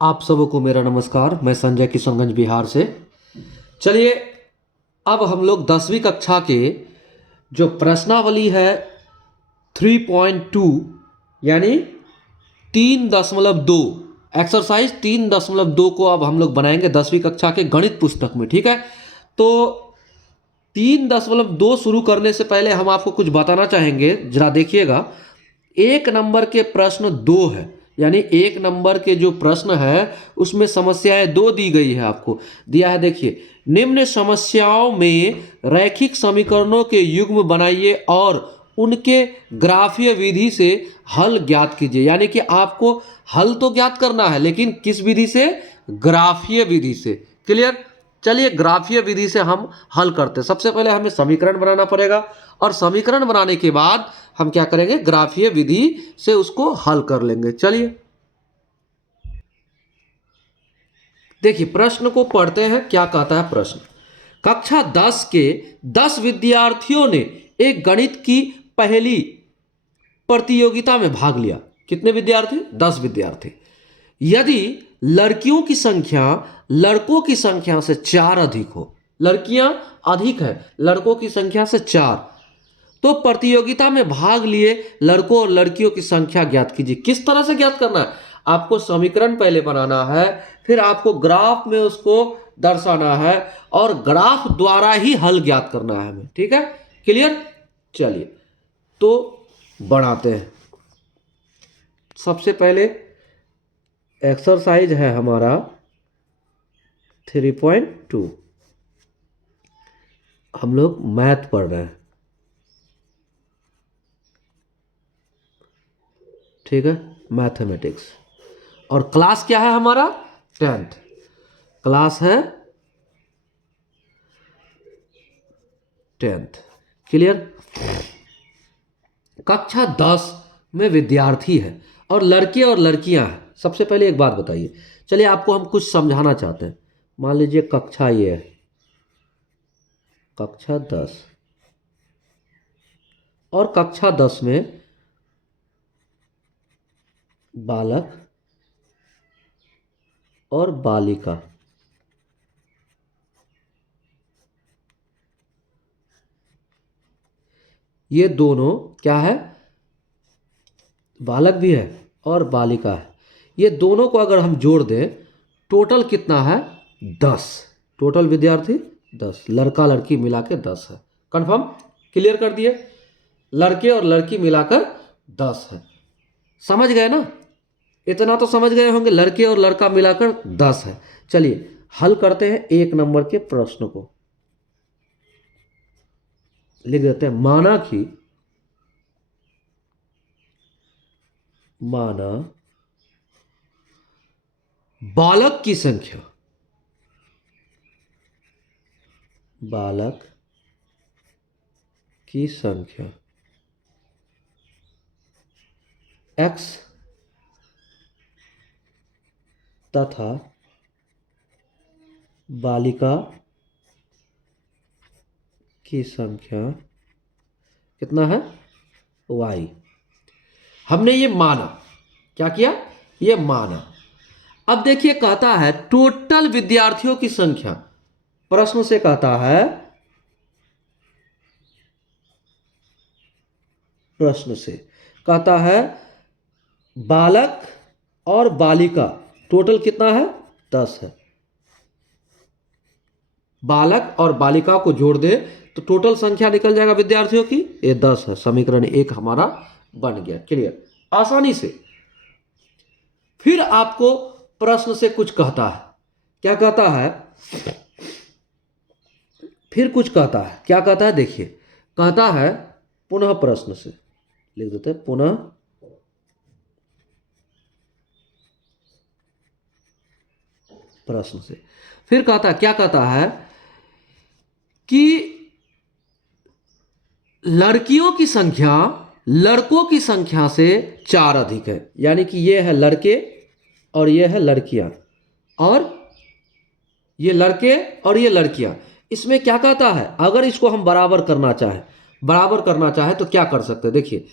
आप सबको मेरा नमस्कार। मैं संजय किशनगंज बिहार से। चलिए, अब हम लोग 10वीं कक्षा के जो प्रश्नावली है 3.2 यानी 3.2 एक्सरसाइज 3.2 को अब हम लोग बनाएंगे 10वीं कक्षा के गणित पुस्तक में। ठीक है, तो 3.2 शुरू करने से पहले हम आपको कुछ बताना चाहेंगे, जरा देखिएगा। एक नंबर के प्रश्न दो है, यानी एक नंबर के जो प्रश्न है उसमें समस्याएं दो दी गई है, आपको दिया है। देखिए, निम्न समस्याओं में रैखिक समीकरणों के युग्म बनाइए और उनके ग्राफीय विधि से हल ज्ञात कीजिए। यानी कि आपको हल तो ज्ञात करना है, लेकिन किस विधि से? ग्राफीय विधि से। क्लियर? चलिए, ग्राफीय विधि से हम हल करते हैं। सबसे पहले हमें समीकरण बनाना पड़ेगा और समीकरण बनाने के बाद हम क्या करेंगे? ग्राफीय विधि से उसको हल कर लेंगे। चलिए देखिए, प्रश्न को पढ़ते हैं। क्या कहता है प्रश्न? कक्षा 10 के 10 विद्यार्थियों ने एक गणित की पहेली प्रतियोगिता में भाग लिया। कितने विद्यार्थी? 10 विद्यार्थी। यदि लड़कियों की संख्या लड़कों की संख्या से 4 अधिक हो, लड़कियां अधिक है लड़कों की संख्या से 4, तो प्रतियोगिता में भाग लिए लड़कों और लड़कियों की संख्या ज्ञात कीजिए। किस तरह से ज्ञात करना है? आपको समीकरण पहले बनाना है, फिर आपको ग्राफ में उसको दर्शाना है और ग्राफ द्वारा ही हल ज्ञात करना है हमें। ठीक है, क्लियर? चलिए तो बढ़ाते हैं। सबसे पहले एक्सरसाइज है हमारा 3.2। हम लोग मैथ पढ़ रहे हैं। ठीक है, मैथमेटिक्स। और क्लास क्या है हमारा? 10th क्लास है, 10th। क्लियर? कक्षा 10 में विद्यार्थी है और लड़के और लड़कियां हैं। सबसे पहले एक बात बताइए। चलिए, आपको हम कुछ समझाना चाहते हैं। मान लीजिए कक्षा ये है, कक्षा 10, और कक्षा 10 में बालक और बालिका, ये दोनों क्या है? बालक भी है और बालिका है। ये दोनों को अगर हम जोड़ दें, टोटल कितना है? 10। टोटल विद्यार्थी 10, लड़का लड़की मिला के 10 है। कंफर्म? क्लियर कर दिए? लड़के और लड़की मिलाकर 10 है। समझ गए ना? इतना तो समझ गए होंगे, लड़के और लड़का मिलाकर 10 है। चलिए हल करते हैं एक नंबर के प्रश्न को। लिख देते हैं, माना बालक की संख्या, बालक की संख्या x तथा बालिका की संख्या कितना है? y। हमने ये माना। क्या किया? ये माना। अब देखिए, कहता है टोटल विद्यार्थियों की संख्या। प्रश्न से कहता है, प्रश्न से कहता है बालक और बालिका टोटल कितना है? 10 है। बालक और बालिका को जोड़ दे तो टोटल संख्या निकल जाएगा विद्यार्थियों की, ये 10 है। समीकरण 1 हमारा बन गया। क्लियर? आसानी से। फिर आपको प्रश्न से कुछ कहता है। क्या कहता है? फिर कुछ कहता है। क्या कहता है? देखिए, कहता है पुनः प्रश्न से। लिख देते हैं पुनः प्रश्न से। फिर कहता है, क्या कहता है कि लड़कियों की संख्या लड़कों की संख्या से 4 अधिक है। यानी कि ये है लड़के और ये है लड़कियां, और ये लड़के और ये लड़कियां। इसमें क्या कहता है? अगर इसको हम बराबर करना चाहे तो क्या कर सकते हैं? देखिए,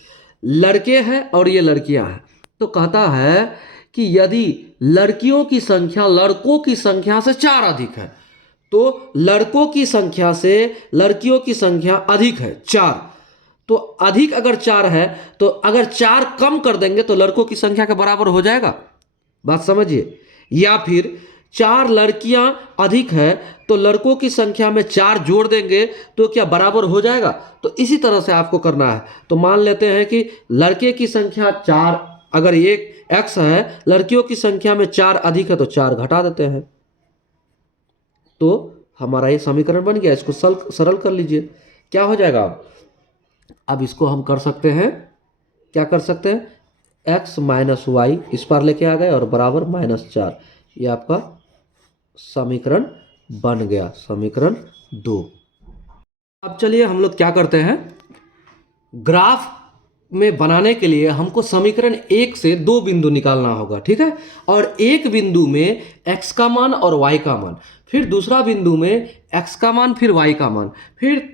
लड़के हैं और ये लड़कियां हैं, तो कहता है कि यदि लड़कियों की संख्या लड़कों की संख्या से 4 अधिक है, तो लड़कों की संख्या से लड़कियों की संख्या अधिक है 4, तो अधिक अगर 4 है तो अगर 4 कम कर देंगे तो लड़कों की संख्या के बराबर हो जाएगा। बात समझिए। या फिर 4 लड़कियां अधिक है तो लड़कों की संख्या में 4 जोड़ देंगे तो क्या बराबर हो जाएगा। तो इसी तरह से आपको करना है। तो मान लेते हैं कि लड़के की संख्या 4, अगर एक x है, लड़कियों की संख्या में 4 अधिक है तो 4 घटा देते हैं, तो हमारा ये समीकरण बन गया। इसको सरल कर लीजिए, क्या हो जाएगा। अब इसको हम कर सकते हैं, क्या कर सकते हैं, x माइनस वाई इस पर लेके आ गए और बराबर -4, ये आपका समीकरण बन गया, समीकरण 2। अब चलिए हम लोग क्या करते हैं, ग्राफ में बनाने के लिए हमको समीकरण 1 से 2 बिंदु निकालना होगा, ठीक है। और एक बिंदु में x का मान और y का मान, फिर दूसरा बिंदु में x का मान फिर y का मान, फिर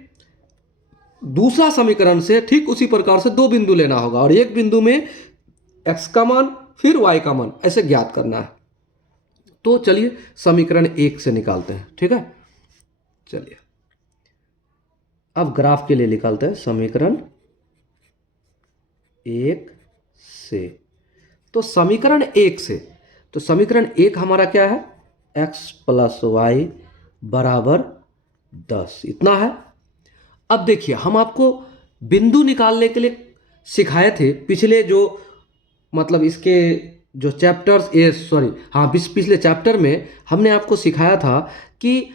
दूसरा समीकरण से ठीक उसी प्रकार से 2 बिंदु लेना होगा और एक बिंदु में x का मान फिर y का मान, ऐसे ज्ञात करना है। तो चलिए समीकरण 1 से निकालते हैं, ठीक है। चलिए अब ग्राफ के लिए निकालते हैं समीकरण 1 से। तो समीकरण 1 से, तो समीकरण 1 हमारा क्या है, x प्लस वाई बराबर 10, इतना है। अब देखिए हम आपको बिंदु निकालने के लिए सिखाए थे पिछले जो मतलब इसके जो चैप्टर्स पिछले चैप्टर में हमने आपको सिखाया था कि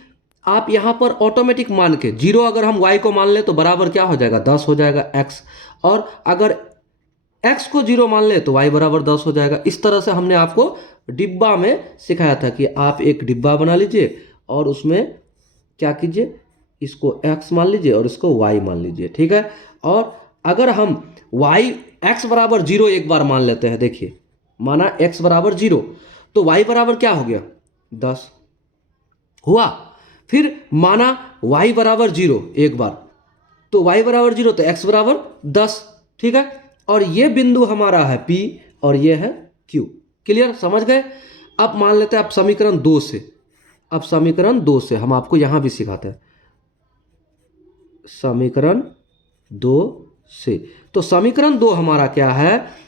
आप यहाँ पर ऑटोमेटिक मान के 0 अगर हम y को मान लें तो बराबर क्या हो जाएगा, 10 हो जाएगा x, और अगर x को 0 मान ले तो y बराबर 10 हो जाएगा। इस तरह से हमने आपको डिब्बा में सिखाया था कि आप एक डिब्बा बना लीजिए और उसमें क्या कीजिए, इसको x मान लीजिए और इसको y मान लीजिए, ठीक है। और अगर हम x बराबर 0 एक बार मान लेते हैं, देखिए माना x बराबर 0 तो y बराबर क्या हो गया, 10 हुआ। फिर माना y बराबर 0 एक बार, तो y बराबर 0 तो x बराबर 10, ठीक है। और ये बिंदु हमारा है P और ये है Q, क्लियर, समझ गए। अब मान लेते हैं आप समीकरण 2 से, अब समीकरण 2 से हम आपको यहां भी सिखाते हैं समीकरण 2 से। तो समीकरण 2 हमारा क्या है,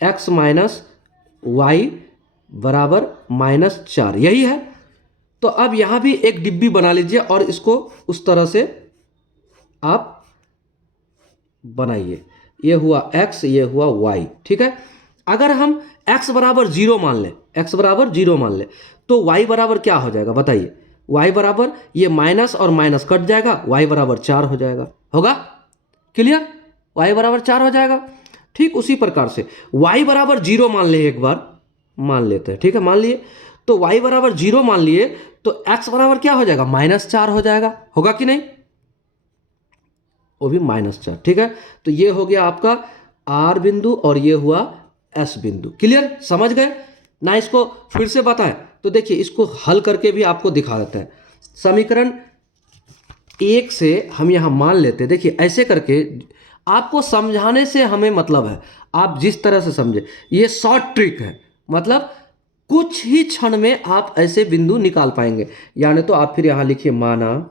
x माइनस वाई बराबर -4, यही है। तो अब यहां भी एक डिब्बी बना लीजिए और इसको उस तरह से आप बनाइए, ये हुआ x, ये हुआ y, ठीक है। अगर हम x बराबर 0 मान लें, x बराबर 0 मान लें तो y बराबर क्या हो जाएगा बताइए, y बराबर ये माइनस और माइनस कट जाएगा, y बराबर 4 हो जाएगा, होगा, क्लियर, y बराबर 4 हो जाएगा। ठीक उसी प्रकार से y बराबर 0 मान ले, एक बार मान लेते हैं, ठीक है, मान लिए। तो y बराबर 0 मान लिए तो x बराबर क्या हो जाएगा, -4 हो जाएगा, होगा कि नहीं, वो भी -4, ठीक है। तो ये हो गया आपका R बिंदु और ये हुआ S बिंदु, क्लियर, समझ गए ना। इसको फिर से बताएं तो देखिए इसको हल करके भी आपको दिखा देते हैं। समीकरण 1 से हम यहां मान लेते हैं, देखिए ऐसे करके आपको समझाने से हमें मतलब है, आप जिस तरह से समझे, ये शॉर्ट ट्रिक है, मतलब कुछ ही क्षण में आप ऐसे बिंदु निकाल पाएंगे। यानी तो आप फिर यहां लिखिए, माना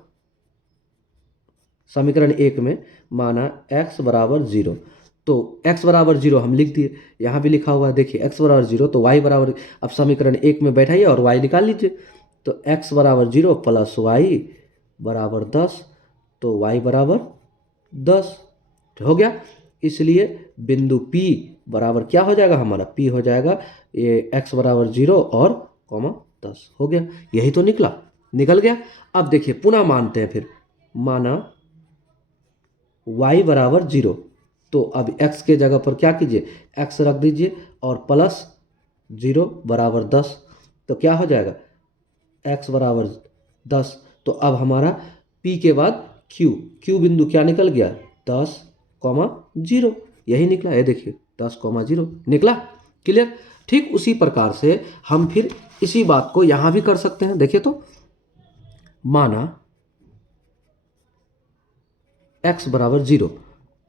समीकरण 1 में माना x बराबर 0, तो x बराबर 0 हम लिख दिए, यहाँ भी लिखा हुआ है देखिए x बराबर 0, तो y बराबर, अब समीकरण 1 में बैठाइए और y निकाल लीजिए। तो x बराबर 0 प्लस y बराबर 10, तो y बराबर 10 हो गया। इसलिए बिंदु P बराबर क्या हो जाएगा हमारा, P हो जाएगा ये x बराबर 0 और कॉमा 10, हो गया, यही तो निकल गया। अब देखिए पुनः मानते हैं, फिर माना y बराबर 0, तो अब x के जगह पर क्या कीजिए, x रख दीजिए और प्लस 0 बराबर 10, तो क्या हो जाएगा, x बराबर 10। तो अब हमारा P के बाद Q बिंदु क्या निकल गया, 10,0, यही निकला है, देखिए 10,0 निकला, क्लियर। ठीक उसी प्रकार से हम फिर इसी बात को यहां भी कर सकते हैं। देखिए तो माना x बराबर 0,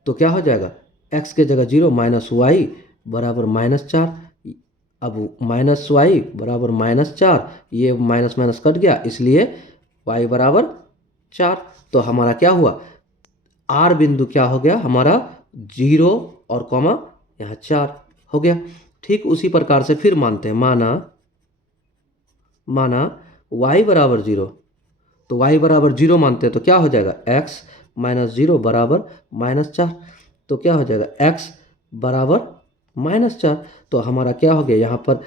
तो क्या हो जाएगा, x के जगह 0 माइनस वाई बराबर -4, अब माइनस वाई बराबर -4, ये माइनस माइनस कट गया इसलिए y बराबर 4। तो हमारा क्या हुआ, आर बिंदु क्या हो गया हमारा 0 और कॉमा यहाँ 4 हो गया। ठीक उसी प्रकार से फिर मानते हैं, माना y बराबर 0, तो y बराबर 0 मानते हैं तो क्या हो जाएगा, x -0 बराबर -4। तो क्या हो जाएगा, x बराबर -4। तो हमारा क्या हो गया यहाँ पर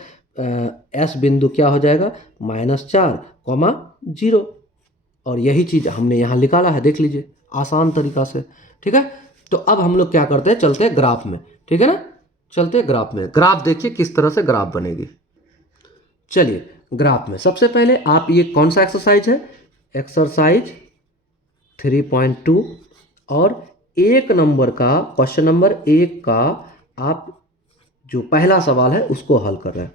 s बिंदु क्या हो जाएगा, -4 कॉमा 0। और यही चीज़ हमने यहाँ निकाला है, देख लीजिए आसान तरीका से। ठीक है, तो अब हम लोग क्या करते हैं, चलते हैं ग्राफ में। ठीक है ना, चलते हैं ग्राफ में। ग्राफ देखिए किस तरह से ग्राफ बनेगी। चलिए ग्राफ में सबसे पहले आप, ये कौन सा एक्सरसाइज है, एक्सरसाइज 3.2, और एक नंबर का, क्वेश्चन नंबर 1 का आप जो पहला सवाल है उसको हल कर रहे हैं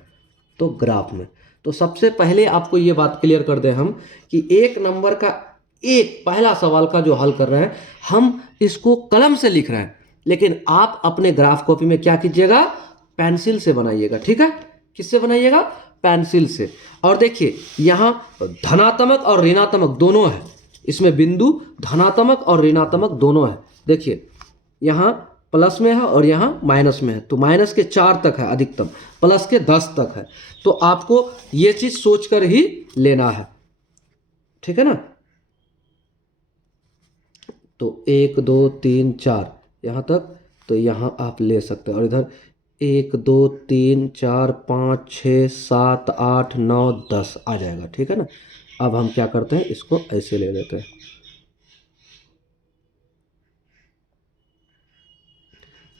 तो ग्राफ में। तो सबसे पहले आपको ये बात क्लियर कर दें हम कि एक नंबर का एक पहला सवाल का जो हल कर रहे हैं हम इसको कलम से लिख रहे हैं, लेकिन आप अपने ग्राफ कॉपी में क्या कीजिएगा, पेंसिल से बनाइएगा। ठीक है, किससे बनाइएगा, पेंसिल से। और देखिए यहाँ धनात्मक और ऋणात्मक दोनों है, इसमें बिंदु धनात्मक और ऋणात्मक दोनों है। देखिए यहाँ प्लस में है और यहाँ माइनस में है, तो माइनस के 4 तक है अधिकतम, प्लस के 10 तक है। तो आपको ये चीज सोचकर ही लेना है। ठीक है ना, तो 1 2 3 4 यहाँ तक, तो यहाँ आप ले सकते हैं। और इधर 1 2 3 4 5 6 7 8 9 10 आ जाएगा। ठीक है ना, अब हम क्या करते हैं, इसको ऐसे ले लेते हैं।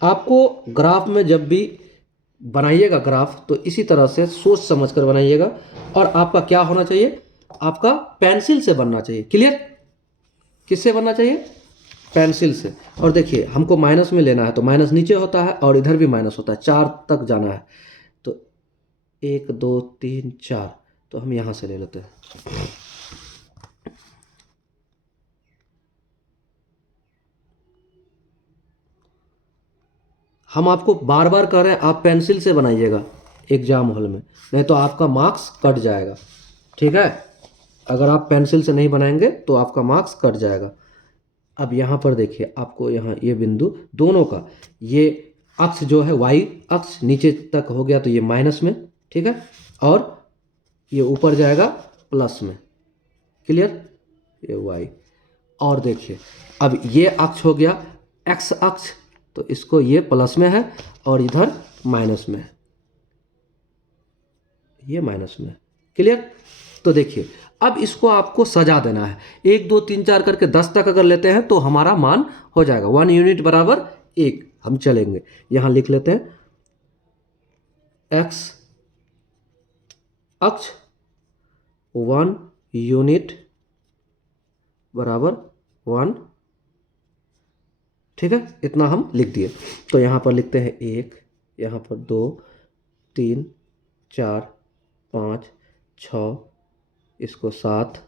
आपको ग्राफ में जब भी बनाइएगा ग्राफ तो इसी तरह से सोच समझ कर बनाइएगा, और आपका क्या होना चाहिए, आपका पेंसिल से बनना चाहिए। क्लियर, किससे बनना चाहिए, पेंसिल से। और देखिए हमको माइनस में लेना है तो माइनस नीचे होता है और इधर भी माइनस होता है, 4 तक जाना है। तो 1 2 3 4, तो हम यहाँ से ले लेते हैं। हम आपको बार बार कह रहे हैं आप पेंसिल से बनाइएगा एग्जाम हॉल में, नहीं तो आपका मार्क्स कट जाएगा। ठीक है, अगर आप पेंसिल से नहीं बनाएंगे तो आपका मार्क्स कट जाएगा। अब यहाँ पर देखिए आपको यहाँ ये बिंदु दोनों का ये अक्ष जो है y अक्ष नीचे तक हो गया तो ये माइनस में। ठीक है, और ये ऊपर जाएगा प्लस में। क्लियर, ये y। और देखिए अब ये अक्ष हो गया x अक्ष, तो इसको ये प्लस में है और इधर माइनस में है, ये माइनस में। क्लियर, तो देखिए अब इसको आपको सजा देना है, 1 2 3 4 करके 10 तक अगर लेते हैं तो हमारा मान हो जाएगा 1 यूनिट बराबर 1। हम चलेंगे यहाँ लिख लेते हैं, x अक्ष 1 यूनिट बराबर 1। ठीक है, इतना हम लिख दिए। तो यहाँ पर लिखते हैं 1, यहाँ पर 2 3 4 5 6, इसको 7,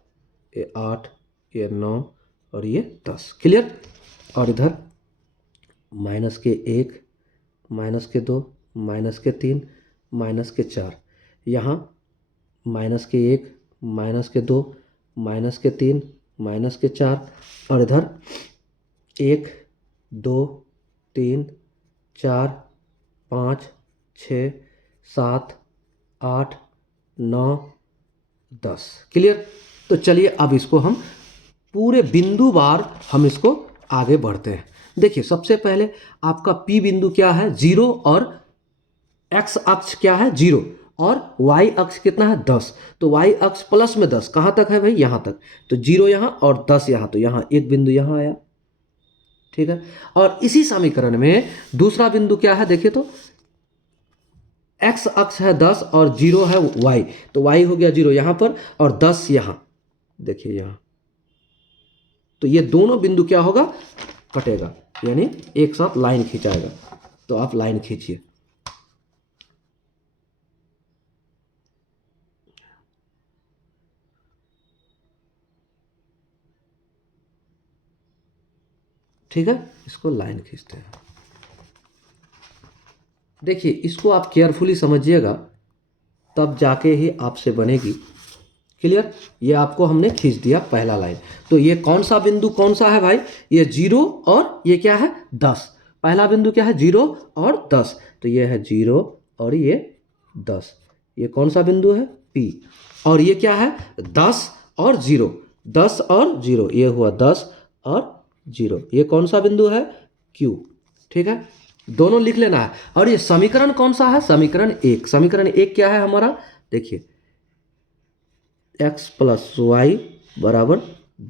ये 8, ये 9 और ये 10। क्लियर, और इधर माइनस के 1, माइनस के 2, माइनस के 3, माइनस के 4, यहाँ माइनस के 1, माइनस के 2, माइनस के 3, माइनस के 4, और इधर 1 2 3 4 5 6 7 8 9 10। क्लियर, तो चलिए अब इसको हम पूरे बिंदु बार हम इसको आगे बढ़ते हैं। देखिए सबसे पहले आपका P बिंदु क्या है, 0, और x अक्ष क्या है 0, और y अक्ष कितना है 10। तो y अक्ष प्लस में 10 कहाँ तक है भाई, यहाँ तक। तो 0 यहाँ और 10 यहाँ, तो यहाँ एक बिंदु यहाँ आया। ठीक है, और इसी समीकरण में दूसरा बिंदु क्या है, देखिए तो x अक्ष है 10 और 0 है y, तो y हो गया 0 यहाँ पर और 10 यहाँ, देखिए यहाँ। तो ये दोनों बिंदु क्या होगा, कटेगा, यानी एक साथ लाइन खिंचाएगा। तो आप लाइन खींचिए। ठीक है, इसको लाइन खींचते हैं। देखिए इसको आप केयरफुली समझिएगा तब जाके ही आपसे बनेगी। क्लियर? ये आपको हमने खींच दिया पहला लाइन। तो ये कौन सा बिंदु कौन सा है भाई? ये 0 और ये क्या है 10। पहला बिंदु क्या है 0 और 10। तो ये है 0 और ये 10। ये कौन सा बिंदु है P। और ये क्या है 10 और 0। 10 और 0 ये हुआ 10 और 0। ये कौन सा बिंदु है Q। ठीक है, दोनों लिख लेना है। और ये समीकरण कौन सा है? समीकरण 1। समीकरण 1 क्या है हमारा? देखिए x प्लस वाई बराबर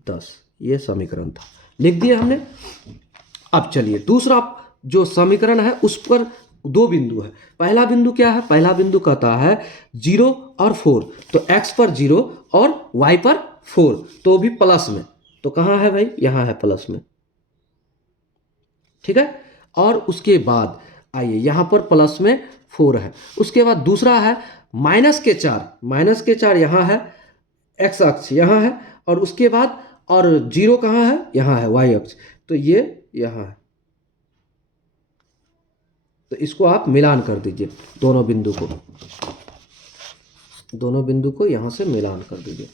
10, ये समीकरण था, लिख दिए हमने। अब चलिए दूसरा जो समीकरण है उस पर दो बिंदु है। पहला बिंदु क्या है? पहला बिंदु कहता है 0 और 4। तो x पर 0 और y पर 4, तो भी प्लस में। तो कहाँ है भाई? यहाँ है प्लस में। ठीक है, और उसके बाद आइए यहाँ पर प्लस में 4 है। उसके बाद दूसरा है -4। -4 यहाँ है, x अक्ष यहाँ है, और उसके बाद और 0 कहाँ है? यहाँ है y अक्ष। तो ये यहाँ है। तो इसको आप मिलान कर दीजिए, दोनों बिंदु को यहाँ से मिलान कर दीजिए।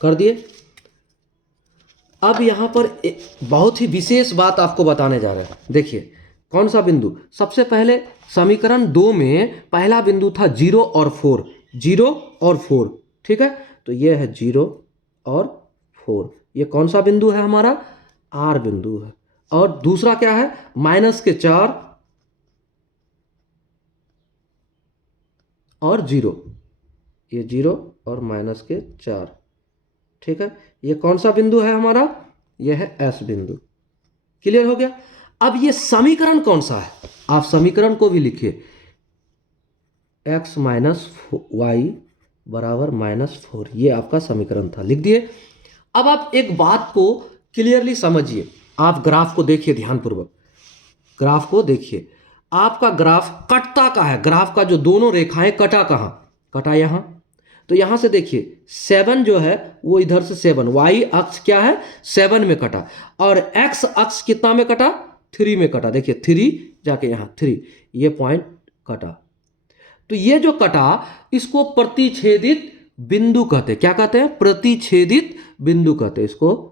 कर दिए। अब यहाँ पर एक बहुत ही विशेष बात आपको बताने जा रहे हैं। देखिए कौन सा बिंदु? सबसे पहले समीकरण 2 में पहला बिंदु था 0 और 4। 0 और 4, ठीक है। तो ये है 0 और 4। ये कौन सा बिंदु है हमारा? R बिंदु है। और दूसरा क्या है? -4 और 0। ये 0 और -4, ठीक है। ये कौन सा बिंदु है हमारा? यह है S बिंदु। क्लियर हो गया? अब ये समीकरण कौन सा है? आप समीकरण को भी लिखिए, x माइनस वाई बराबर -4। ये आपका समीकरण था, लिख दिए। अब आप एक बात को क्लियरली समझिए। आप ग्राफ को देखिए ध्यानपूर्वक, ग्राफ को देखिए। आपका ग्राफ कटता का है, ग्राफ का जो दोनों रेखाएं कटा कहाँ? कटा यहाँ। तो यहां से देखिए 7 जो है वो इधर से 7, वाई अक्ष क्या है 7 में कटा, और एक्स अक्ष कितना में कटा? 3 में कटा। देखिए 3 जाके यहां 3, ये पॉइंट कटा। तो ये जो कटा इसको प्रतिच्छेदित बिंदु कहते हैं। क्या कहते हैं? प्रतिच्छेदित बिंदु कहते हैं इसको।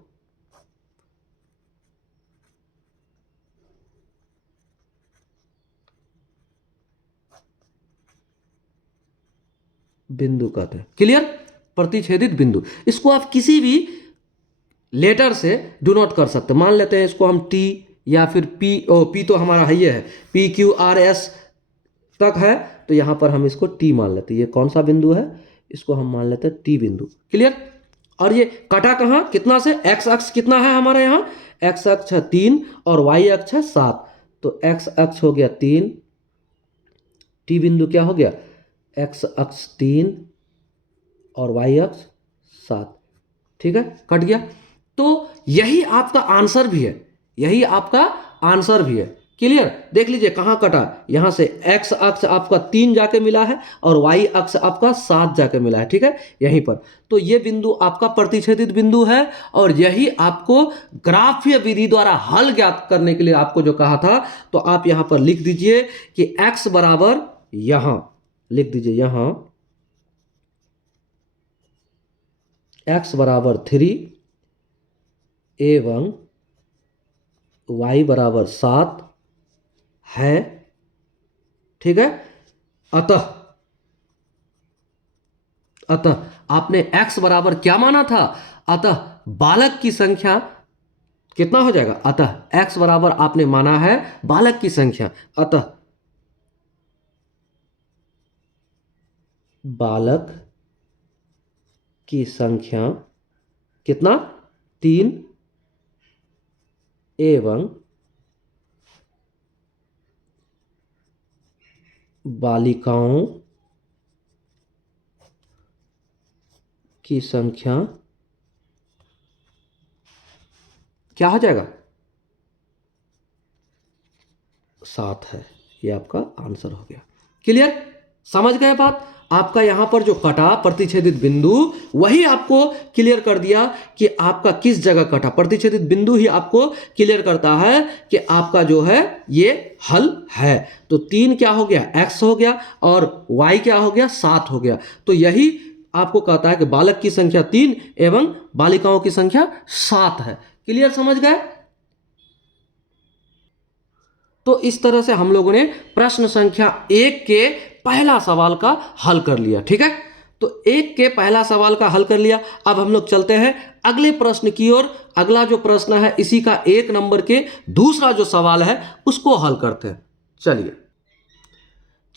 बिंदु कहते हैं। क्लियर? प्रतिच्छेदित बिंदु। इसको आप किसी भी लेटर से डिनोट कर सकते हैं। मान लेते हैं इसको हम टी या फिर पी। पी तो हमारा है, ये है PQRS तक है, तो यहां पर हम इसको टी मान लेते हैं। ये कौन सा बिंदु है? इसको हम मान लेते हैं टी बिंदु। क्लियर? और ये कटा कहां कितना से? एक्स अक्ष कितना है हमारा यहाँ? एक्स अक्ष है 3 और वाई अक्ष है 7। तो एक्स अक्ष हो गया 3, टी बिंदु क्या हो गया? एक्स अक्ष 3 और वाई अक्ष 7। ठीक है, कट गया। तो यही आपका आंसर भी है, यही आपका आंसर भी है। क्लियर? देख लीजिए कहां कटा। यहां से एक्स अक्ष आपका 3 जाके मिला है और वाई अक्ष आपका 7 जाके मिला है। ठीक है, यहीं पर। तो ये बिंदु आपका प्रतिच्छेदित बिंदु है, और यही आपको ग्राफीय विधि द्वारा हल ज्ञात करने के लिए आपको जो कहा था। तो आप यहां पर लिख दीजिए कि एक्स बराबर, यहां लिख दीजिए, यहां x बराबर 3 एवं y बराबर 7 है। ठीक है, अतः आपने x बराबर क्या माना था? अतः बालक की संख्या कितना हो जाएगा? अतः x बराबर आपने माना है बालक की संख्या, अतः बालक की संख्या कितना? 3 एवं बालिकाओं की संख्या क्या हो जाएगा? 7 है। ये आपका आंसर हो गया। क्लियर? समझ गए बात? आपका यहां पर जो कटा प्रतिच्छेदित बिंदु, वही आपको क्लियर कर दिया कि आपका किस जगह कटा। प्रतिच्छेदित बिंदु ही आपको क्लियर करता है कि आपका जो है ये हल है। तो 3 क्या हो गया, x हो गया, और y क्या हो गया, 7 हो गया। तो यही आपको कहता है कि बालक की संख्या 3 एवं बालिकाओं की संख्या 7 है। क्लियर, समझ गए? तो इस तरह से हम लोगों ने प्रश्न संख्या 1 के पहला सवाल का हल कर लिया। ठीक है, तो 1 के पहला सवाल का हल कर लिया। अब हम लोग चलते हैं अगले प्रश्न की ओर। अगला जो प्रश्न है इसी का 1 नंबर के दूसरा जो सवाल है उसको हल करते हैं। चलिए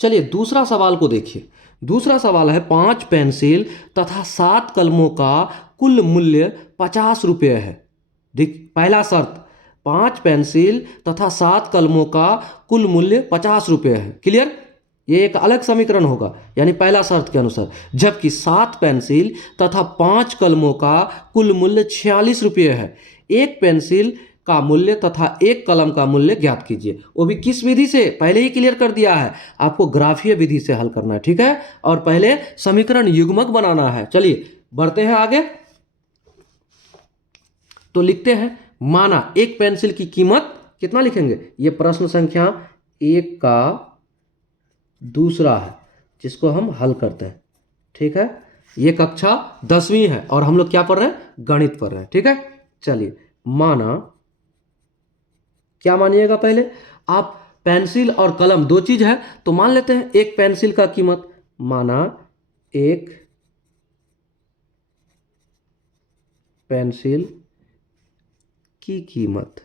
चलिए दूसरा सवाल को देखिए। दूसरा सवाल है 5 पेंसिल तथा 7 कलमों का कुल मूल्य 50 रुपये है। देख, पहला शर्त, 5 पेंसिल तथा 7 कलमों का कुल मूल्य 50 रुपये है। क्लियर, ये एक अलग समीकरण होगा, यानी पहला शर्त के अनुसार। जबकि 7 पेंसिल तथा 5 कलमों का कुल मूल्य 46 रुपये है। एक पेंसिल का मूल्य तथा एक कलम का मूल्य ज्ञात कीजिए। वो भी किस विधि से, पहले ही क्लियर कर दिया है, आपको ग्राफीय विधि से हल करना है। ठीक है, और पहले समीकरण युग्मक बनाना है। चलिए बढ़ते हैं आगे। तो लिखते हैं, माना एक पेंसिल की कीमत कितना लिखेंगे, ये प्रश्न संख्या 1 का दूसरा है जिसको हम हल करते हैं। ठीक है, ये कक्षा 10वीं है और हम लोग क्या पढ़ रहे हैं, गणित पढ़ रहे हैं। ठीक है, चलिए माना, क्या मानिएगा पहले आप, पेंसिल और कलम दो चीज है, तो मान लेते हैं एक पेंसिल का कीमत, माना एक पेंसिल की कीमत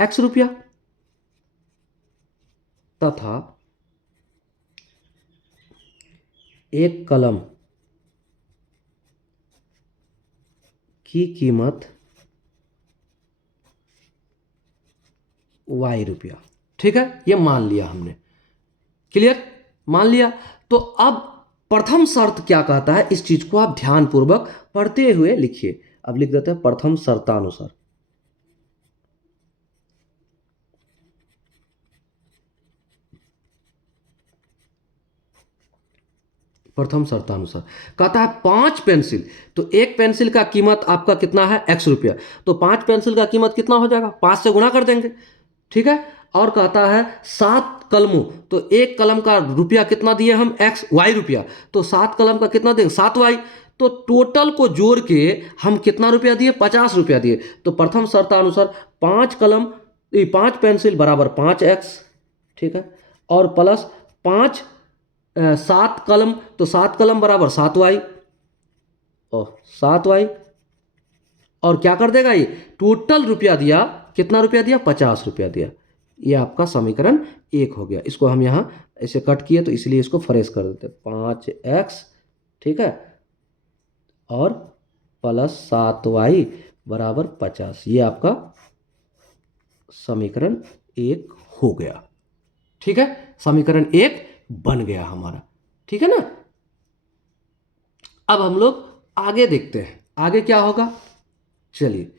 x रुपया तथा एक कलम की कीमत y रुपया। ठीक है, ये मान लिया हमने। क्लियर, मान लिया। तो अब प्रथम शर्त क्या कहता है, इस चीज को आप ध्यानपूर्वक पढ़ते हुए लिखिए। अब लिख देते हैं प्रथम शर्तानुसार। प्रथम शर्तानुसार कहता है 5 पेंसिल, तो एक पेंसिल का कीमत आपका कितना है, x रुपया। तो 5 पेंसिल का कीमत कितना हो जाएगा, 5 से गुणा कर देंगे। ठीक है, और कहता है 7 कलमों, तो एक कलम का रुपया कितना दिए हम, y रुपया। तो 7 कलम का कितना देंगे, 7y। तो टोटल को जोड़ के हम कितना रुपया दिए, 50 रुपया दिए। तो प्रथम शर्तानुसार 5 पेंसिल बराबर 5x। ठीक है, और प्लस 7 कलम, तो 7 कलम बराबर 7y, और 7y, और क्या कर देगा ये, टोटल रुपया दिया, कितना रुपया दिया, 50 रुपया दिया। ये आपका समीकरण 1 हो गया। इसको हम यहाँ ऐसे कट किए तो इसलिए इसको फ्रेश कर देते, 5x, ठीक है, और प्लस 7y बराबर 50। ये आपका समीकरण 1 हो गया। ठीक है, समीकरण 1 बन गया हमारा। ठीक है ना। अब हम लोग आगे देखते हैं, आगे क्या होगा। चलिए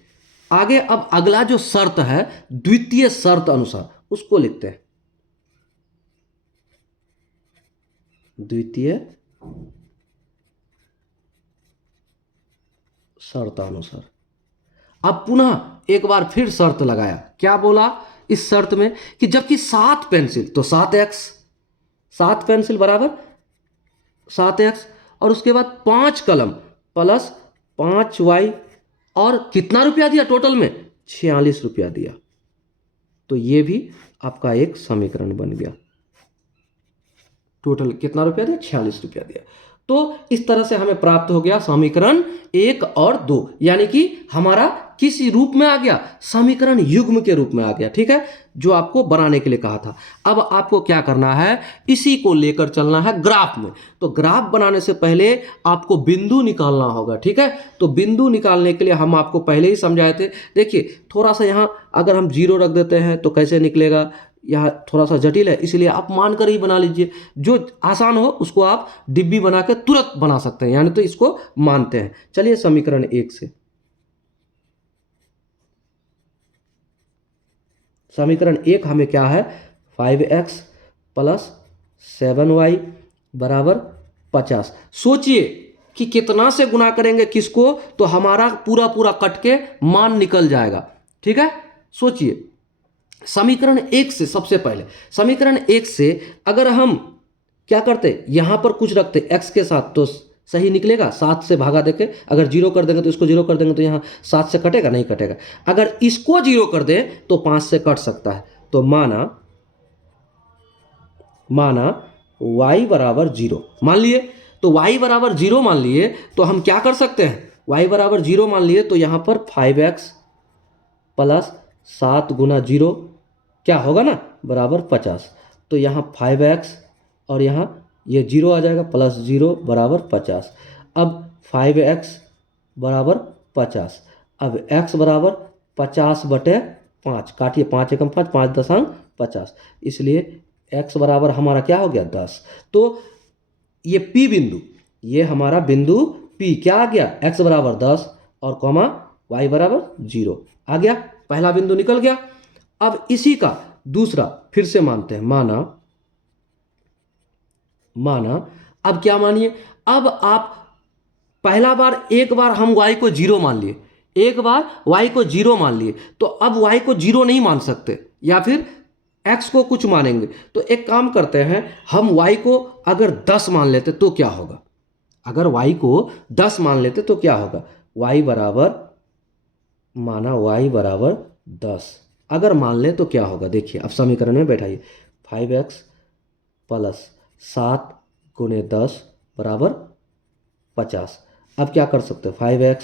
आगे, अब अगला जो शर्त है द्वितीय शर्त अनुसार उसको लिखते हैं। द्वितीय शर्तानुसार। अब पुनः एक बार फिर शर्त लगाया, क्या बोला इस शर्त में कि जबकि 7 पेंसिल, तो 7x, 7 पेंसिल बराबर 7x, और उसके बाद 5 कलम प्लस 5y, और कितना रुपया दिया टोटल में, 46 रुपया दिया। तो ये भी आपका एक समीकरण बन गया। टोटल कितना रुपया दिया, 46 रुपया दिया। तो इस तरह से हमें प्राप्त हो गया समीकरण 1 और 2, यानी कि हमारा किस रूप में आ गया, समीकरण युग्म के रूप में आ गया। ठीक है, जो आपको बनाने के लिए कहा था। अब आपको क्या करना है, इसी को लेकर चलना है ग्राफ में। तो ग्राफ बनाने से पहले आपको बिंदु निकालना होगा। ठीक है, तो बिंदु निकालने के लिए हम आपको पहले ही समझाए थे। देखिए थोड़ा सा यहाँ अगर हम 0 रख देते हैं तो कैसे निकलेगा, यह थोड़ा सा जटिल है, इसलिए आप मानकर ही बना लीजिए। जो आसान हो उसको आप डिब्बी बना के तुरंत बना सकते हैं, यानी तो इसको मानते हैं। चलिए समीकरण 1 से, समीकरण 1 हमें क्या है, 5x प्लस 7y बराबर 50। सोचिए कि कितना से गुना करेंगे किसको, तो हमारा पूरा पूरा कट के मान निकल जाएगा। ठीक है, सोचिए समीकरण 1 से, सबसे पहले समीकरण 1 से अगर हम क्या करते, यहां पर कुछ रखते x के साथ तो सही निकलेगा, 7 से भागा देके अगर 0 कर देंगे तो इसको 0 कर देंगे तो यहाँ 7 से कटेगा, नहीं कटेगा। अगर इसको 0 कर दे तो 5 से कट सकता है। तो माना y बराबर 0 मान लिए, तो y बराबर 0 मान लिए तो हम क्या कर सकते हैं, y बराबर 0 मान लिए तो यहाँ पर 5x प्लस 7 गुना 0 क्या होगा ना, बराबर 50। तो यहाँ 5x और यहाँ ये 0 आ जाएगा, प्लस 0 बराबर 50। अब 5x बराबर 50, अब x बराबर 50/5, काटिए 5 एकम 5, 5.50, इसलिए x बराबर हमारा क्या हो गया 10। तो ये P बिंदु, ये हमारा बिंदु P क्या आ गया, x बराबर 10 और कॉमा y बराबर 0 आ गया, पहला बिंदु निकल गया। अब इसी का दूसरा फिर से मानते हैं, माना अब क्या मानिए, अब आप पहला बार एक बार हम y को 0 मान लिए, एक बार y को 0 मान लिए, तो अब y को 0 नहीं मान सकते या फिर x को कुछ मानेंगे। तो एक काम करते हैं, हम y को अगर 10 मान लेते तो क्या होगा, अगर y को 10 मान लेते तो क्या होगा, y बराबर, माना y बराबर 10 अगर मान ले तो क्या होगा, देखिए अब समीकरण में बैठाइए, 5x प्लस 7 गुने 10 बराबर 50। अब क्या कर सकते हैं, 5x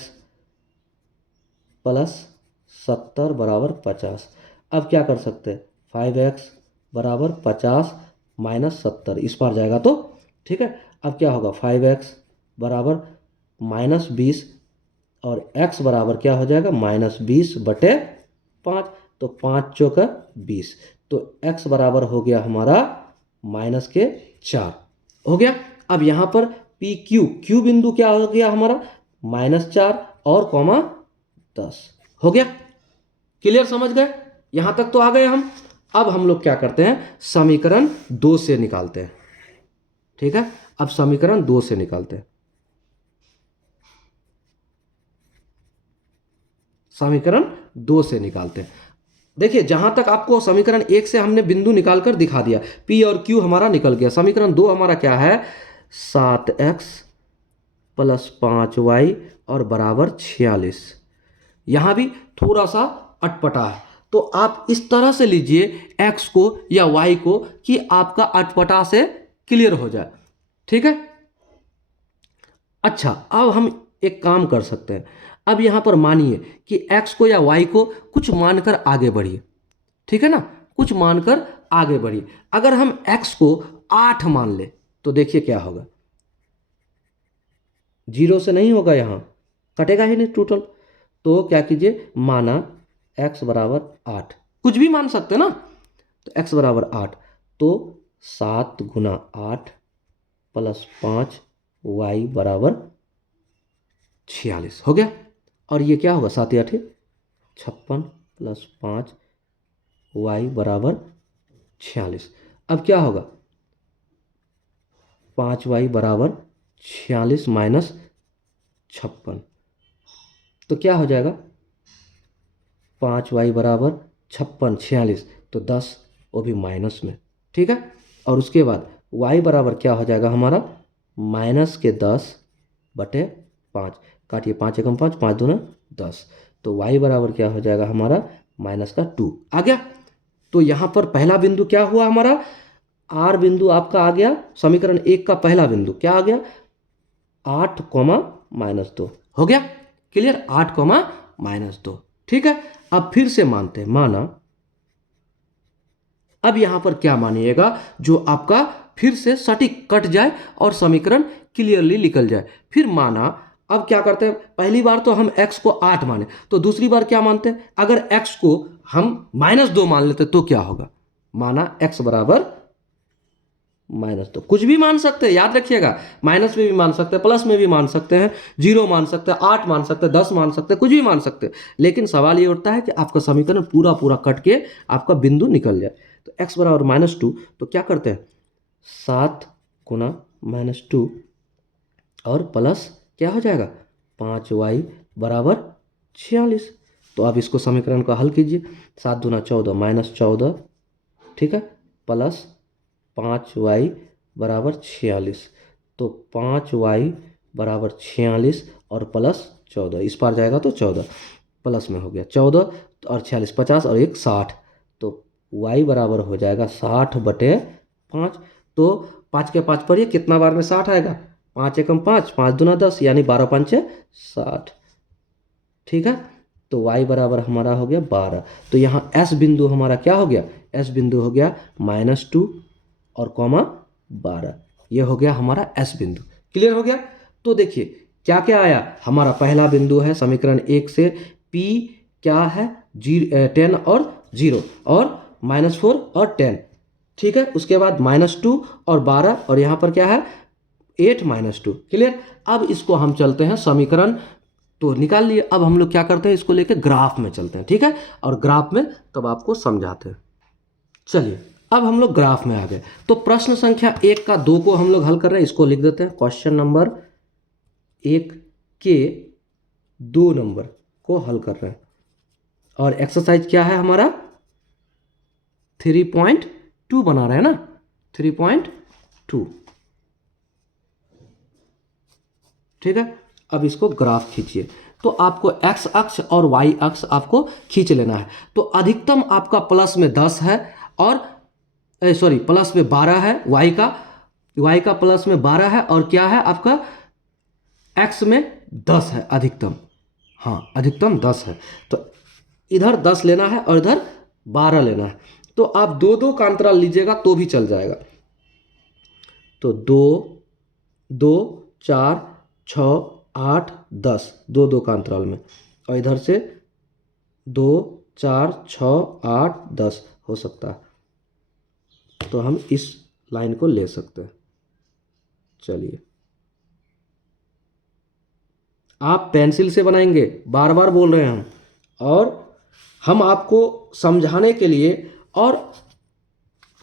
प्लस 70 बराबर 50। अब क्या कर सकते हैं, 5x बराबर 50 माइनस 70, इस पार जाएगा तो ठीक है। अब क्या होगा, 5x बराबर माइनस 20 और x बराबर क्या हो जाएगा, माइनस 20/5, तो 5 चौका 20, तो x बराबर हो गया हमारा -4 हो गया। अब यहाँ पर पी क्यू बिंदु क्या हो गया हमारा, -4 और कॉमा 10 हो गया। क्लियर, समझ गए, यहां तक तो आ गए हम। अब हम लोग क्या करते हैं, समीकरण 2 से निकालते हैं। ठीक है, अब समीकरण 2 से निकालते हैं, समीकरण 2 से निकालते हैं। देखिए जहां तक आपको समीकरण 1 से हमने बिंदु निकालकर दिखा दिया, P और Q हमारा निकल गया। समीकरण 2 हमारा क्या है, 7x प्लस 5y और बराबर 46। यहां भी थोड़ा सा अटपटा है, तो आप इस तरह से लीजिए x को या y को कि आपका अटपटा से क्लियर हो जाए। ठीक है, अच्छा अब हम एक काम कर सकते हैं, अब यहां पर मानिए कि x को या y को कुछ मानकर आगे बढ़िए। ठीक है ना, कुछ मानकर आगे बढ़िए। अगर हम x को 8 मान ले तो देखिए क्या होगा, 0 से नहीं होगा, यहां कटेगा ही नहीं टोटल। तो क्या कीजिए, माना x बराबर 8, कुछ भी मान सकते ना, तो x बराबर 8, तो 7 गुना 8 प्लस 5 y बराबर 46 हो गया। और ये क्या होगा, 7 8 56 प्लस 5 y बराबर 46। अब क्या होगा, 5y बराबर 46 माइनस 56, तो क्या हो जाएगा, 5y बराबर 56 46, तो 10, वो भी माइनस में। ठीक है, और उसके बाद y बराबर क्या हो जाएगा हमारा, -10/5, काटिए 5 एकम 5, 5 दूना 10, तो y बराबर क्या हो जाएगा हमारा, -2 आ गया। तो यहां पर पहला बिंदु क्या हुआ हमारा, R बिंदु आपका आ गया, समीकरण 1 का पहला बिंदु क्या आ गया, 8, -2 हो गया। क्लियर, 8, -2। ठीक है, अब फिर से मानते हैं, माना अब यहां पर क्या मानिएगा, जो आपका फिर से सटीक कट जाए और समीकरण क्लियरली निकल जाए। फिर माना, अब क्या करते हैं, पहली बार तो हम x को 8 माने, तो दूसरी बार क्या मानते हैं, अगर x को हम -2 मान लेते तो क्या होगा, माना x बराबर -2। कुछ भी मान सकते हैं, याद रखिएगा, माइनस में भी मान सकते हैं, प्लस में भी मान सकते हैं, 0 मान सकते हैं, 8 मान सकते हैं, 10 मान सकते हैं, कुछ भी मान सकते हैं। लेकिन सवाल ये उठता है कि आपका समीकरण पूरा पूरा कट के आपका बिंदु निकल जाए। तो x बराबर -2, तो क्या करते हैं, 7 गुना -2 और प्लस क्या हो जाएगा, 5y बराबर 46। तो आप इसको समीकरण को हल कीजिए। 7 दूना 14 -14, ठीक है, प्लस 5y बराबर 46। तो 5y बराबर 46 और प्लस 14, इस पार जाएगा तो 14 प्लस में हो गया 14 और 46 50 और 1 60। तो y बराबर हो जाएगा 60/5। तो 5 के 5 पर ये कितना बार में 60 आएगा, 5 एकम 5, 5 दूना 10, यानी 12 पंचे 60। ठीक है, तो y बराबर हमारा हो गया 12। तो यहाँ s बिंदु हमारा क्या हो गया, s बिंदु हो गया -2 और कॉमा 12। ये हो गया हमारा s बिंदु। क्लियर हो गया। तो देखिए क्या क्या आया, हमारा पहला बिंदु है समीकरण 1 से p क्या है, 10 और 0 और -4 और 10। ठीक है, उसके बाद -2 और 12 और यहाँ पर क्या है 8 -2। क्लियर। अब इसको हम चलते हैं समीकरण, तो निकाल लिए। अब हम लोग क्या करते हैं, इसको लेके ग्राफ में चलते हैं। ठीक है, और ग्राफ में तब आपको समझाते हैं। चलिए अब हम लोग ग्राफ में आ गए। तो प्रश्न संख्या 1 का 2 को हम लोग हल कर रहे हैं, इसको लिख देते हैं। क्वेश्चन नंबर 1 के 2 नंबर को हल कर रहे हैं। और एक्सरसाइज क्या है हमारा, 3.2 बना रहे हैं ना, 3.2। ठीक है, अब इसको ग्राफ खींचिए। तो आपको x अक्ष और y अक्ष आपको खींच लेना है। तो अधिकतम आपका प्लस में 10 है और सॉरी प्लस में 12 है, y का प्लस में 12 है और क्या है आपका x में 10 है अधिकतम। हाँ, अधिकतम 10 है। तो इधर 10 लेना है और इधर 12 लेना है। तो आप 2-2 का अंतराल लीजिएगा तो भी चल जाएगा। तो 2 2 4 6 8 10, 2-2 का अंतराल में, और इधर से 2 4 6 8 10 हो सकता है। तो हम इस लाइन को ले सकते हैं। चलिए आप पेंसिल से बनाएंगे, बार बार बोल रहे हैं हम, और हम आपको समझाने के लिए और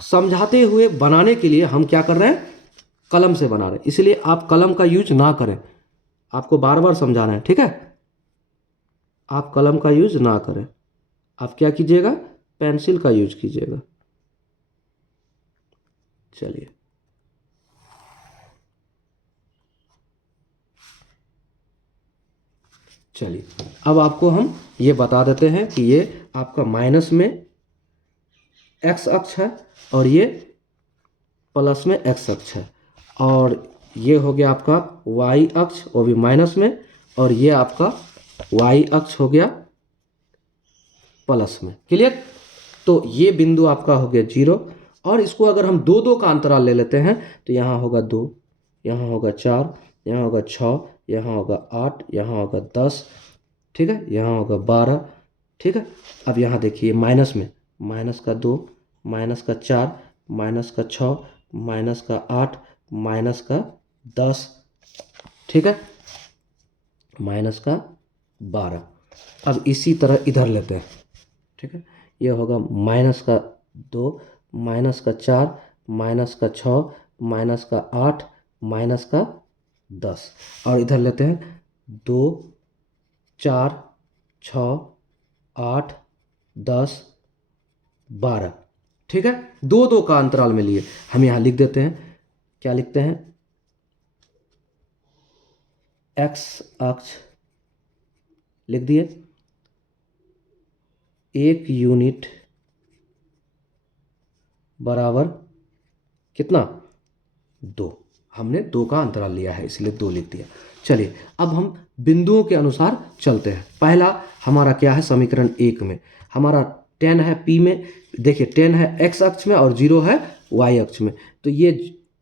समझाते हुए बनाने के लिए हम क्या कर रहे हैं, कलम से बना रहे हैं। इसलिए आप कलम का यूज ना करें, आपको बार बार समझाना है। ठीक है, आप कलम का यूज ना करें, आप क्या कीजिएगा, पेंसिल का यूज कीजिएगा। चलिए अब आपको हम ये बता देते हैं कि ये आपका माइनस में x अक्ष है और ये प्लस में x अक्ष है, और ये हो गया आपका y अक्ष, वो भी माइनस में, और ये आपका y अक्ष हो गया प्लस में। क्लियर। तो ये बिंदु आपका हो गया 0, और इसको अगर हम 2-2 का अंतराल ले लेते हैं तो यहाँ होगा 2, यहाँ होगा 4, यहाँ होगा 6, यहाँ होगा 8, यहाँ होगा 10, ठीक है, यहाँ होगा 12। ठीक है, अब यहाँ देखिए माइनस में, माइनस का 2, माइनस का 4, माइनस का 6, माइनस का 8, माइनस का 10, ठीक है, माइनस का 12। अब इसी तरह इधर लेते हैं। ठीक है, यह होगा माइनस का 2, माइनस का 4, माइनस का 6, माइनस का 8, माइनस का 10, और इधर लेते हैं 2 4 6 8 10 12। ठीक है, 2-2 का अंतराल में लिए हम यहाँ लिख देते हैं, क्या लिखते हैं, x अक्ष लिख दिए, 1 यूनिट बराबर कितना, 2। हमने 2 का अंतराल लिया है इसलिए 2 लिख दिया। चलिए अब हम बिंदुओं के अनुसार चलते हैं। पहला हमारा क्या है, समीकरण 1 में हमारा 10 है p में, देखिए 10 है x अक्ष में और 0 है y अक्ष में। तो ये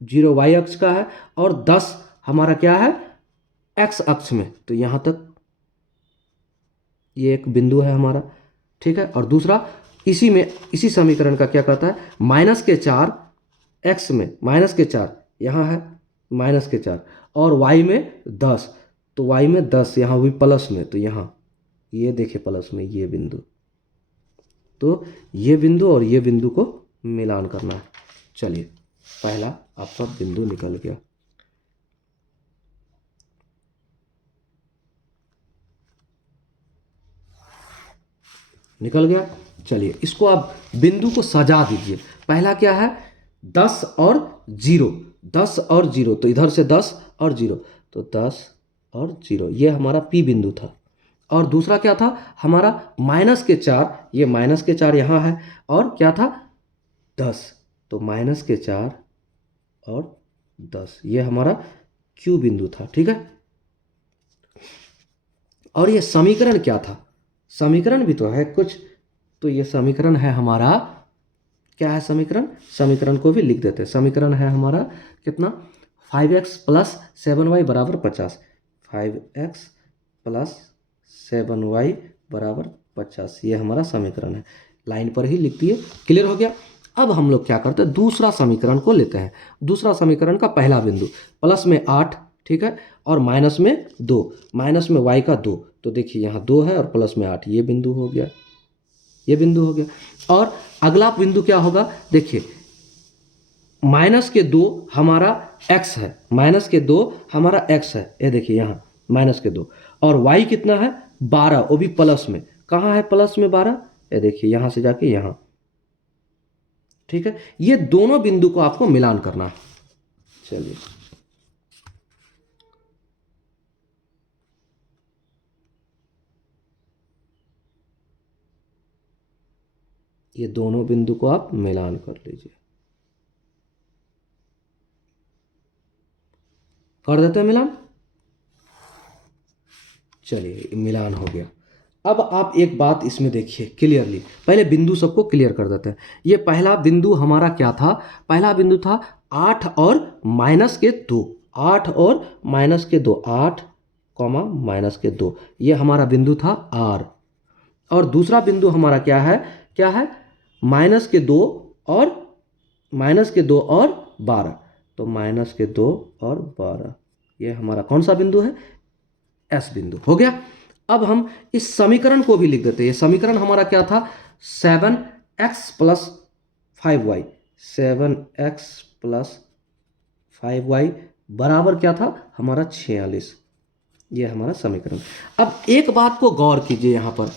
0 y अक्ष का है और 10 हमारा क्या है x अक्ष में। तो यहाँ तक ये एक बिंदु है हमारा। ठीक है, और दूसरा इसी में, इसी समीकरण का क्या कहता है, -4 एक्स में -4 यहाँ है -4 और वाई में 10, तो वाई में 10 यहाँ भी प्लस में, तो यहाँ ये देखिए प्लस में ये बिंदु, तो ये बिंदु और ये बिंदु को मिलान करना है। चलिए पहला आपका बिंदु निकल गया। निकल गया। चलिए इसको आप बिंदु को सजा दीजिए। पहला क्या है 10 और 0, 10 और 0, तो इधर से 10 और 0, तो 10 और 0 ये हमारा P बिंदु था। और दूसरा क्या था हमारा -4, ये -4 यहाँ है, और क्या था 10, तो -4 और 10 ये हमारा Q बिंदु था। ठीक है, और ये समीकरण क्या था, समीकरण भी तो है कुछ, तो ये समीकरण है हमारा, क्या है समीकरण, समीकरण को भी लिख देते हैं। समीकरण है हमारा कितना 5x + 7y = 50, 5x + 7y = 50 ये हमारा समीकरण है। लाइन पर ही लिख दिए, क्लियर हो गया। अब हम लोग क्या करते हैं दूसरा समीकरण को लेते हैं। दूसरा समीकरण का पहला बिंदु प्लस में 8, ठीक है, और माइनस में 2, माइनस में y का 2, तो देखिए यहाँ 2 है और प्लस में 8, ये बिंदु हो गया, ये बिंदु हो गया। और अगला बिंदु क्या होगा, देखिए -2 हमारा x है, -2 हमारा x है, ये देखिए यहाँ -2, और y कितना है 12, वो भी प्लस में, कहाँ है प्लस में 12, ये देखिए यहाँ से जाके यहाँ। ठीक है, ये दोनों बिंदु को आपको मिलान करना है। चलिए ये दोनों बिंदु को आप मिलान कर लीजिए, कर देते हैं मिलान। चलिए मिलान हो गया। अब आप एक बात इसमें देखिए क्लियरली, पहले बिंदु सबको क्लियर कर देते हैं। ये पहला बिंदु हमारा क्या था, पहला बिंदु था 8 और -2, 8 और -2, 8, -2, ये हमारा बिंदु था R। और दूसरा बिंदु हमारा क्या है, क्या है -2 और -2 और 12, तो -2 और 12 ये हमारा कौन सा बिंदु है, S बिंदु हो गया। अब हम इस समीकरण को भी लिख देते हैं। ये समीकरण हमारा क्या था 7x + 5y, 7x + 5y बराबर क्या था हमारा 46, ये हमारा समीकरण। अब एक बात को गौर कीजिए, यहाँ पर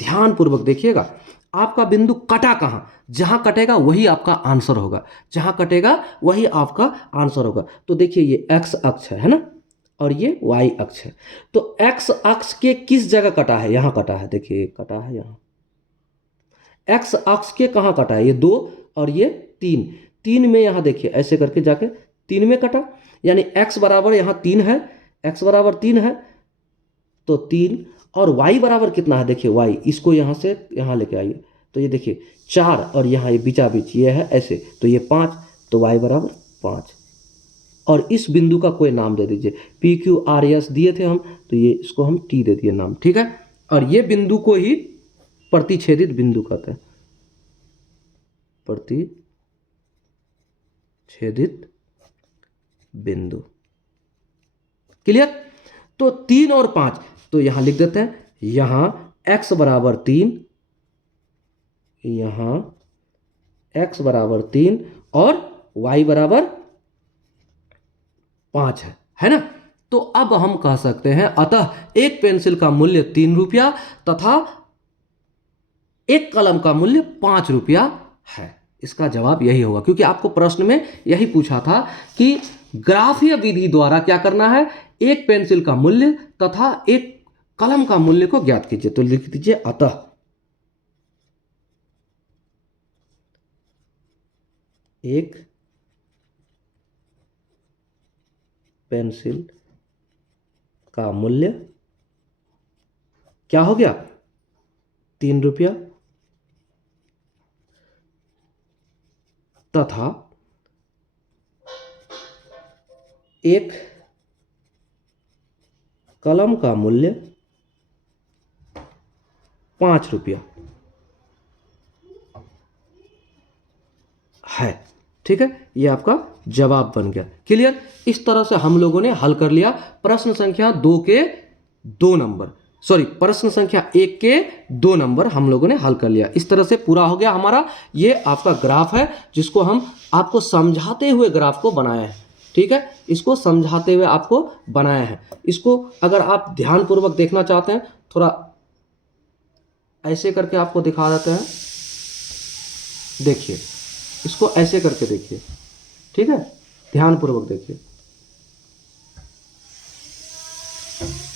ध्यानपूर्वक देखिएगा, आपका बिंदु कटा कहाँ, जहाँ कटेगा वही आपका आंसर होगा, जहाँ कटेगा वही आपका आंसर होगा। तो देखिए ये x अक्ष है ना, और ये y अक्ष है, तो x अक्ष के किस जगह कटा है, यहाँ कटा है, देखिए कटा है यहाँ। x अक्ष के कहाँ कटा है, ये 2 और ये 3, 3 में यहाँ देखिए ऐसे करके जाके 3 में कटा, यानी x बराबर यहाँ 3 है, x बराबर 3 है, तो 3, और y बराबर कितना है, देखिए y, इसको यहाँ से यहाँ लेके आइए, तो ये देखिए 4, और यहाँ ये बीचा बीच ये है ऐसे, तो ये 5, तो y बराबर 5। और इस बिंदु का कोई नाम दे दीजिए, PQRS दिए थे हम, तो ये इसको हम T दे दिए नाम, ठीक है। और ये बिंदु को ही प्रतिच्छेदित बिंदु कहते हैं, प्रतिच्छेदित बिंदु, क्लियर। तो 3 और 5, तो यहां लिख देते हैं, यहां x बराबर 3, यहां x बराबर 3 और y बराबर 5 है ना। तो अब हम कह सकते हैं अतः एक पेंसिल का मूल्य 3 रुपया तथा एक कलम का मूल्य 5 रुपया है। इसका जवाब यही होगा, क्योंकि आपको प्रश्न में यही पूछा था कि ग्राफीय विधि द्वारा क्या करना है, एक पेंसिल का मूल्य तथा एक कलम का मूल्य को ज्ञात कीजिए। तो लिख दीजिए अतः एक पेंसिल का मूल्य क्या हो गया 3 रुपया तथा एक कलम का मूल्य 5 रुपया है। ठीक है, ये आपका जवाब बन गया। क्लियर? इस तरह से हम लोगों ने हल कर लिया प्रश्न संख्या 2 के 2 नंबर, सॉरी प्रश्न संख्या 1 के 2 नंबर हम लोगों ने हल कर लिया। इस तरह से पूरा हो गया हमारा ये आपका ग्राफ है, जिसको हम आपको समझाते हुए ग्राफ को बनाए हैं। ठीक है, इसको समझाते हुए आपको बनाया है। इसको अगर आप ध्यानपूर्वक देखना चाहते हैं, थोड़ा ऐसे करके आपको दिखा देते हैं। देखिए, इसको ऐसे करके देखिए। ठीक है, ध्यानपूर्वक देखिए,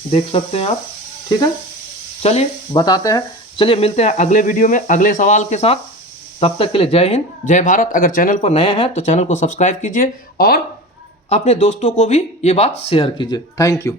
देख सकते हैं आप। ठीक है, चलिए बताते हैं। चलिए मिलते हैं अगले वीडियो में अगले सवाल के साथ। तब तक के लिए जय हिंद, जय भारत। अगर चैनल पर नए हैं तो चैनल को सब्सक्राइब कीजिए और अपने दोस्तों को भी ये बात शेयर कीजिए। Thank you.